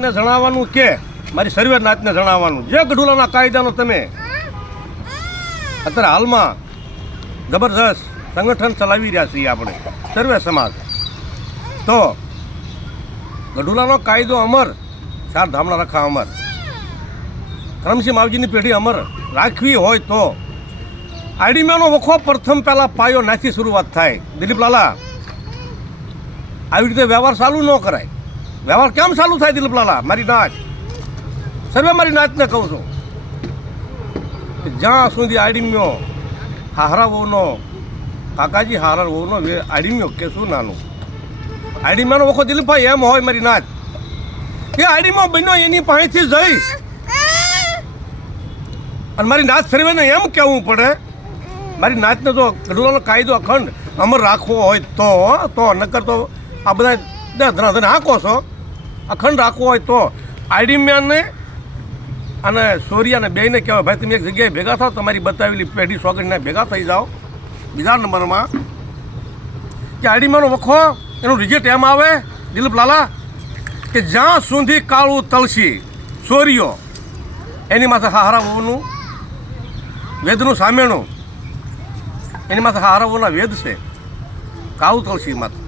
ને જણાવવાનું કે, મારી સર્વે નાતને જણાવવાનું. જે ગઢુલાના કાયદાનો તમે. અત્યારે હાલમાં જબરજસ્ત સંગઠન ચલાવી રહ્યા છીએ આપણે સર્વે સમાજ. તો, ગઢુલાનો કાયદો અમર, ચાર ધામણા રખા અમર. કરમસિંહ માવજીની પેઢી અમર રાખવી હોય તો આઈડીમાનો વખો પ્રથમ પહેલાં પાયો નાથી શરૂઆત થાય. દિલીપ લાલા આવી રીતે વ્યવહાર ચાલુ ન કરાય. વ્યવહાર કેમ ચાલુ થાય દિલપલાલા મારી નાચ સર્વે મારી નાચને કહું છું કે જ્યાં સુધી આડીમ્યો હારા વહુનો કાકાજી હારા વહુનો આડીમ્યો કે શું નાનું. આડીમાનો વખો દિલીપભાઈ એમ હોય મારી નાચ કે આડીમાં બન્યો એની પાસેથી જઈ. અને મારી નાચ ફેરવીને એમ કહેવું પડે, મારી નાચને તો ગઢુલાનો કાયદો અખંડ અમર રાખવો હોય તો તો નકર તો આ બધા ધનાધન હાંકો છો. અખંડ રાખવો હોય તો આઈડીમ્યાનને અને સોરિયાને બેને કહેવાય, ભાઈ, તમે એક જગ્યાએ ભેગા થાવ, તમારી બતાવેલી પેઢી સોગંદને ભેગા થઈ જાઓ. બીજા નંબરમાં કે આઈડીમ્યાનો વખો, એનું રિઝલ્ટ એમ આવે, દિલીપ લાલા, કે જ્યાં સુધી કાળું તલસી સોરિયો એની માથે હારા વહુનું, વેદનું સામેણું, એની માથે હારાવોના વેદ છે, કાળું તલસી માથે.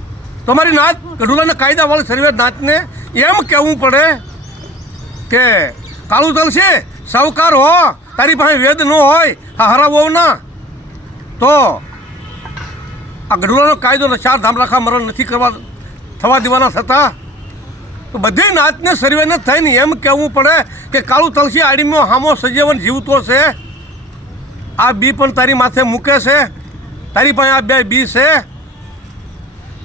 તમારી નાચ ગઢુલાના કાયદાવાળી સર્વે નાચને એમ કહેવું પડે કે કાળું તુલસી સાવકાર હો, તારી પાસે વેદ ન હોય, હા હરાવોના તો આ ગઢુલાનો કાયદો ચાર ધામ રાખા મરણ નથી કરવા, થવા દેવાના થતા. તો બધી નાતને સર્વેને થઈને એમ કહેવું પડે કે કાળું તલસી આડીમાં, હામો, સજીવન જીવતો છે. આ બી પણ તારી માથે મૂકે છે. તારી પાસે આ બે બી છે.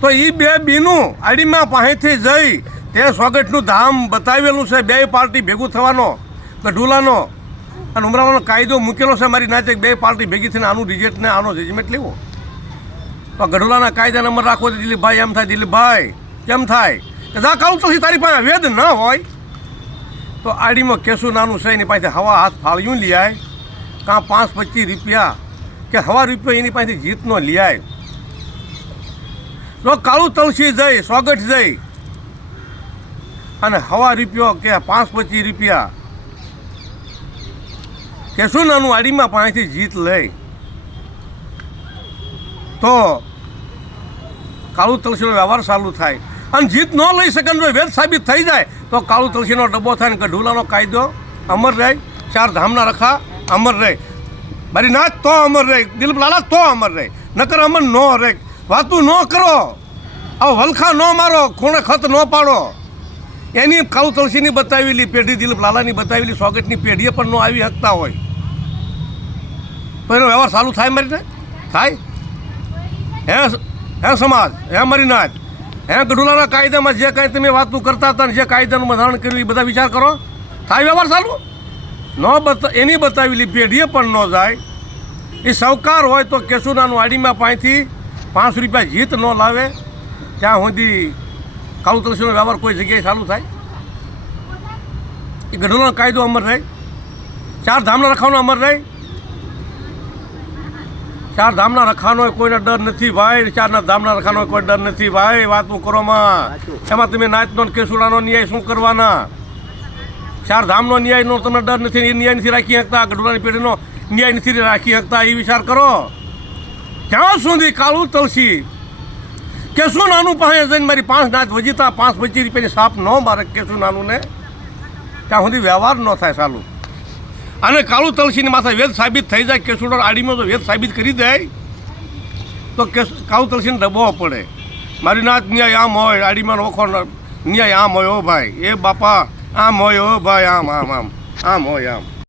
તો એ બે બીનું આડીમાં પાસેથી જઈ તે સ્વાગતનું ધામ બતાવેલું છે, બે પાર્ટી ભેગું થવાનો, ગઢુલાનો અને ઉમરાવાનો કાયદો મૂકેલો છે, મારી નાચે બે પાર્ટી ભેગી થઈને આનું રિઝલ્ટ આનો જજમેન્ટ લેવો. તો ગઢુલાના કાયદા નંબર રાખવો છે, દિલીપભાઈ, એમ થાય, દિલીપભાઈ, કેમ થાય? કે જા, કાળું તો તારી પાસે વેદ ન હોય. તો આડીમાં કેસું નાનું છે, એની પાસે હવા હાથ ફાળ્યું લીયાય. કાં પાંચ પચીસ રૂપિયા કે હવા રૂપિયા એની પાસેથી જીતનો લીયાય. તો કાળું તલસી જઈ સ્વાગત જઈ અને હવા રૂપિયો કે પાંચ પચીસ રૂપિયા. કે શું નાનું આડીમાં પાણીથી જીત લઈ. તો કાળું તુલસીનો વ્યવહાર ચાલુ થાય. અને જીત ન લઈ શકે જો વેદ સાબિત થઈ જાય, તો કાળું તુલસીનો ડબ્બો થાય ને ગઢુલાનો કાયદો. અમર રહે, ચાર ધામના રખા, અમર રહે. મારી નાચ તો અમર રહે, દિલીપ લાલા તો અમર રહે. નકર અમર ન રહે. વાતું ન કરો. આવો વલખા ન મારો, ખૂણે ખત ન પાડો. એની કાળુ તુલસીની બતાવેલી પેઢી, દિલીપ લાલાની બતાવેલી સ્વાગતની પેઢીએ પણ ન આવી શકતા હોય. પણ એનો વ્યવહાર ચાલુ થાય મારીને થાય? હે હે સમાજ, હે મરીનાથ હે ગઢુલાના કાયદામાં જે કાંઈ તમે વાતું કરતા હતા જે કાયદાનું બંધારણ કર્યું, એ બધા વિચાર કરો. થાય વ્યવહાર ચાલુ ન બતા, એની બતાવેલી પેઢીએ પણ ન જાય. એ સહકાર હોય તો કેશુનાનું આડીમાં પાસેથી પાંચ રૂપિયા જીત ન લાવે. ત્યાં સુધી કાળુ તુલસીનો વ્યવહાર કોઈ જગ્યાએ ચાલુ થાય? એ ગઢુલાનો કાયદો અમર રહે? ચાર ધામના રખાવાનો અમર રહે? ચાર ધામના રખાનો કોઈને ડર નથી ભાઈ ચારના ધામના રખાનો કોઈ ડર નથી ભાઈ, વાતું કરો માં. એમાં તમે નાચનો કેસુડાનો ન્યાય શું કરવાના? ચાર ધામનો ન્યાયનો તમને ડર નથી એ ન્યાય નથી રાખી શકતા? ગઢુડાની પેઢીનો ન્યાય નથી રાખી શકતા? એ વિચાર કરો. ક્યાં સુધી કાળું તલસી? કેશું નાનું પાસે જઈને મારી પાંચ દાંત વજીતા, પાંચ પચીસ રૂપિયાની સાપ ન મારે કેશું નાનું ને ત્યાં સુધી વ્યવહાર ન થાય સાલું. અને કાળું તલસીની માથે વેદ સાબિત થઈ જાય કેસુડો આડીમાં તો વેદ સાબિત કરી દે તો કેસ, કાળું તલસીને ડબો પડે. મારી નાથ ન્યાય આમ હોય, આડીમાં ઓખો ન્યાય આમ હોય, ઓ ભાઈ, એ બાપા, આમ હોય, ઓ ભાઈ, આમ આમ આમ આમ હોય, આમ.